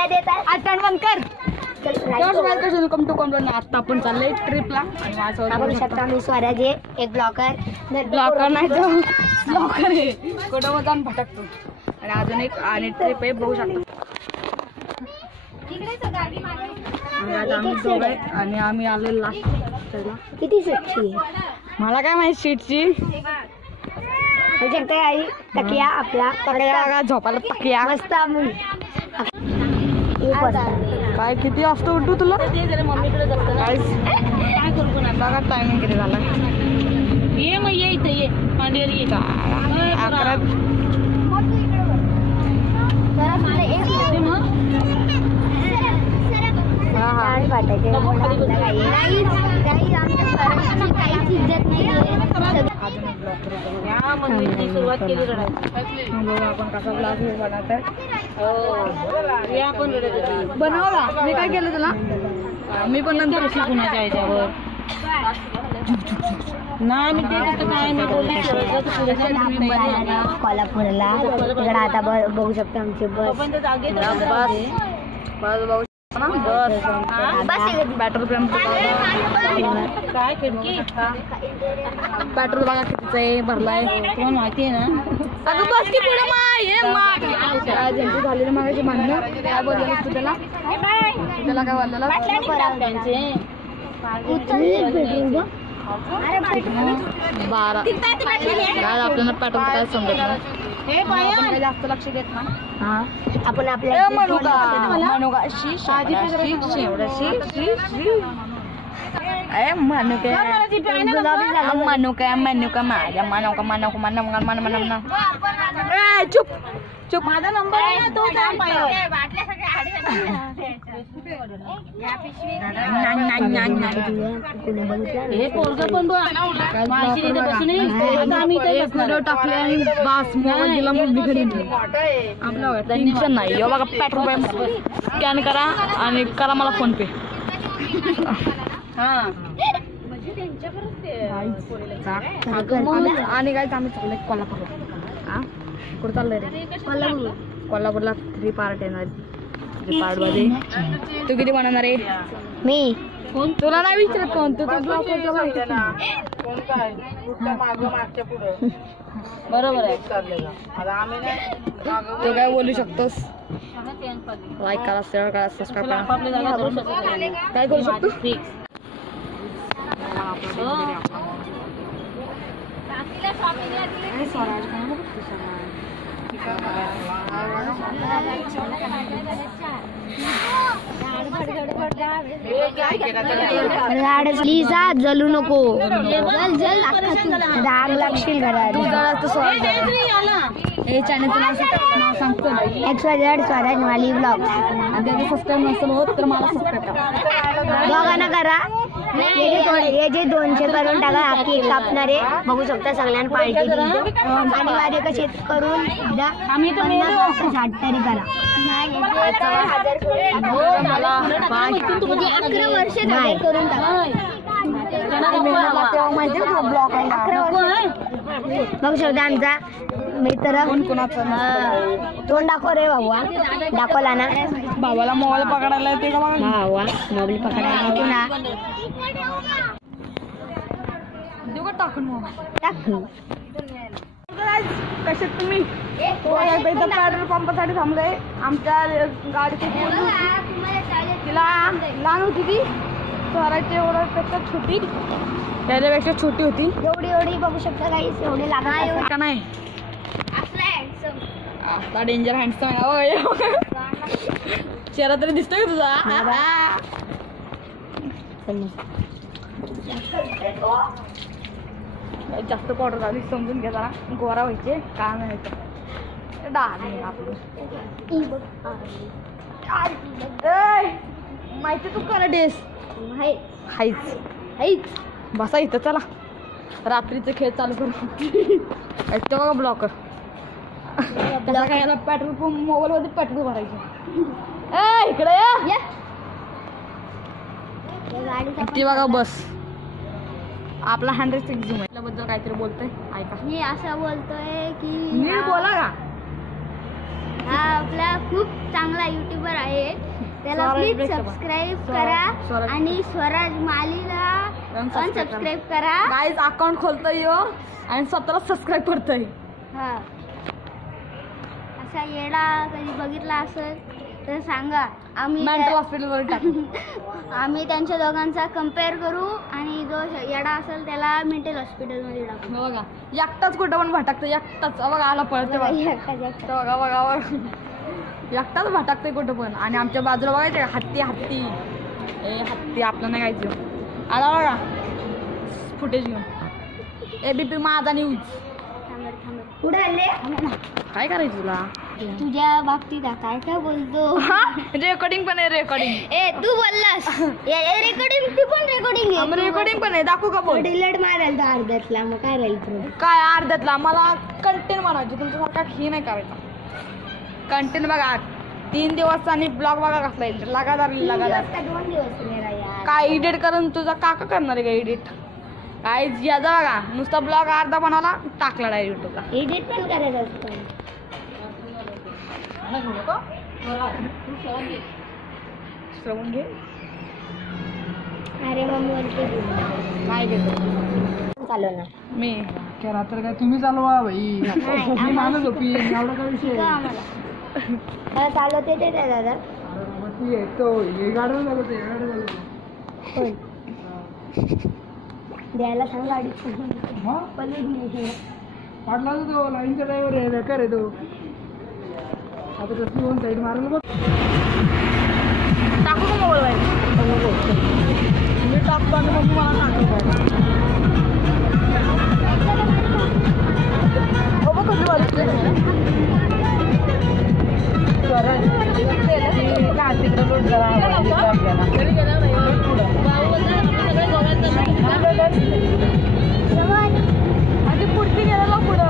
शिव्या देतात. आता बंद कर. वेलकम टू कॉम्ब्लॉग. आता आपण चाललोय ट्रिपला आणि माझ्यासोबत बघू शकता मी स्वराज आहे, एक ब्लॉकर नाही तो ब्लॉकर आहे. कुठं जाऊन भटकतो आणि अजून एक आणि ट्रिप आहे बघू शकता. आम्ही दोघे आणि आम्ही आलो लास्ट. किती सीटची मला काय माहिती सीटची. बघू शकता आई तकिया आपला तकिया झोपायला तकिया मस्त. काय किती वाजता उठू तुला काय बघा टायमिंग किती झाला. ये मग ये इथे ये पांडेरी ये 11. सुरुवात केली आपण कसा ब्लॉग बनवत बनवला. मी काय केलं तुला मी पण नंतर शिकवण्याच्या याच्यावर नाही मी ते काय कोल्हापूरला तिकडे आता बघू शकता आमची बस. पेट्रोल पंप काय खिडकी पेट्रोल बघा कितीच आहे भरलाय तुम्हाला माहिती आहे ना. अगं बस की पुढे झालेलं मागायची भांडणं काय बोललेलं असतं त्याला काय बोललेलं बारा काय आपल्याला पेट्रोल काय समजत नाही. जास्त लक्ष देत ना आपण आपल्या चुप चुप माझा नंबर आहे तो हे पोरग पण टाकले आणि बास गेला आपलं टेन्शन नाही. बघा पेट्रोल पंप स्कॅन करा आणि करा मला फोन पे. आणि काय आम्ही चाललंय कोल्हापूर. कुठं चाललंय रे कोल्हापूरला 3 पार्ट येणार. 3 पार्ट मध्ये तू किती बनवणार आहे. मी तुला नाही विचारत कोण तू बरोबर आहे. तू काय बोलू शकतोस. लाईक करा शेअर करा सबस्क्राईब करा. काय करू शकतो लिजा जलू नको. जल राग लागशील घरात. हे चॅनलचं नाव सांगतो XYZ स्वराज माली ब्लॉग. आणि त्याचं सबस्क्राईब नसेल होत तर मला सबस्क्राईब करा. दोघांना करा. हे जे 200 करून टाका. केक कापणारे बघू शकता सगळ्यांना पार्टी दिली आणि माझे कसे करून 50-60 तरी करा. 11 वर्ष करून टाका. बघू शकता आमचा मित्र. तोंड दाखव रे बाबा. दाखवला ना बाबाला मोबाईल पकडायला येते का भावा. मोबाईल पकडायला येते ना. देऊ का टाकून मोबाईल. कसे तुम्ही पेट्रोल पंपासाठी थांबलोय. आमच्या गाडीची तिला लहान होती ती स्वराची एवढ्यापेक्षा छोटी त्याच्यापेक्षा छोटी होती. एवढी बघू शकता काही एवढी लागणार का नाही. आता डेंजर हँडसम चेहरा तरी दिसतोय तुझा. जास्त पावडर झाली समजून घ्या जरा. गोरा व्हायचे काय नाही माहिती तू करा डेस हाईच बसा इथं. चला रात्रीचे खेळ चालू करू. ऐकतो बघा ब्लॉकर त्याला काय पेट्रोल पंप मोबाईल मध्ये पेट्रोल भरायचे. इकडे ती बघा बस. आपला 106 झूम आहे बद्दल काहीतरी बोलतोय ऐका. मी असं बोलतोय की नीट बोला का. हा आपला खूप चांगला युट्यूबर आहे, त्याला Swaraj please break subscribe Swaraj- करा स्वराज आणि स्वराज मालीला अनसबस्क्राईब करा. गाईज अकाउंट खोलतोय यो आणि स्वतःला सबस्क्राईब करतोय. हा असा येडा कधी बघितला असेल तर सांगा, आम्ही मेंटल हॉस्पिटलवर टाकू. आम्ही त्यांच्या दोघांचा कम्पेअर करू आणि जो येडा असेल त्याला मेंटल हॉस्पिटलमध्ये टाकू. बघा एकटाच कुठं पण भटकतं, एकटाच बघा आला पळते बघा. बघा बघा बघा एकटाच भटकतंय कुठं पण. आणि आमच्या बाजूला बघायचं हत्ती हत्ती हत्ती आपलं नाही गायचं. आला बघा फुटेज घेऊन ABP माझा न्यूज. पुढे आले काय करायचं तुला? तुझ्या बाबतीत काय काय बोलतो. रेकॉर्डिंग पण आहे रेकॉर्डिंग. ए तू बोललास रेकॉर्डिंग, ती पण रेकॉर्डिंग रेकॉर्डिंग पण आहे दाखवू का बोल. डिलेट मारायला तो अर्ध्यातला, मग काय राहील काय अर्ध्यातला मला कंटेंट बनवायची, तुमच्यासारखा हे नाही करायचा. कंटेंट बघा 3 दिवस आणि ब्लॉग बघा कसला येईल लगातार 2 दिवस मेरा यार. काय एडिट करून तुझा काका करणार आहे का एडिट? काय याचा बघा नुसता ब्लॉग अर्धा बनवला टाकला डायरेक्ट युट्यूबला. एडिट पण करायचं असतं. श्रवण घे. अरे मम्मी काय घेतो चालू ना मी रात्र काय तुम्ही चालवा भाई. मी मानत होती एवढा काय विषय. आम्हाला चालवते ते काय दादा तो हे गाडीवर चालवते हे गाडीवर चालवते. द्यायला सांग गाडी पाडला तो लाईनचा ड्रायव्हर आहे बेकार आहे तो. आता कसली होऊन साईड मारायला बघ. टाकू का मोबाईल मी टाकतो आणि मग मला टाकतो. पुढची गेलेला पुढं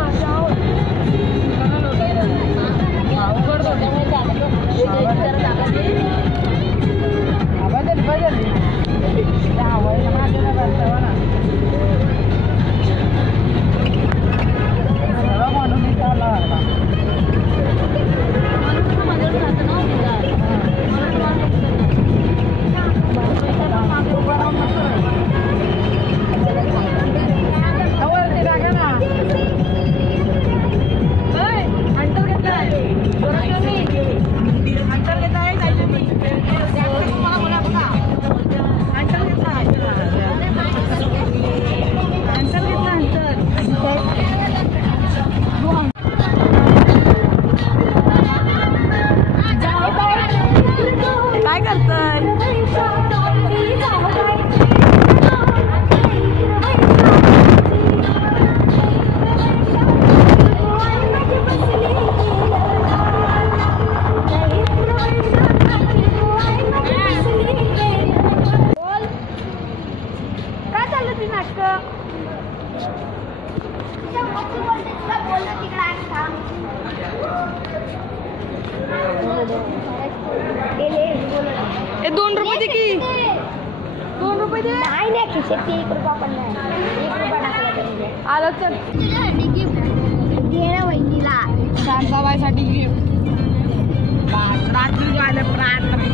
ए 2 रुपये दे की 2 रुपये दे. नाही नाही खिशात 1 रुपया पण नाही. 1 रुपया टाकला तरी आलं चल घे ना वहिनीला. शांताबाईसाठी रात्री आले रात्री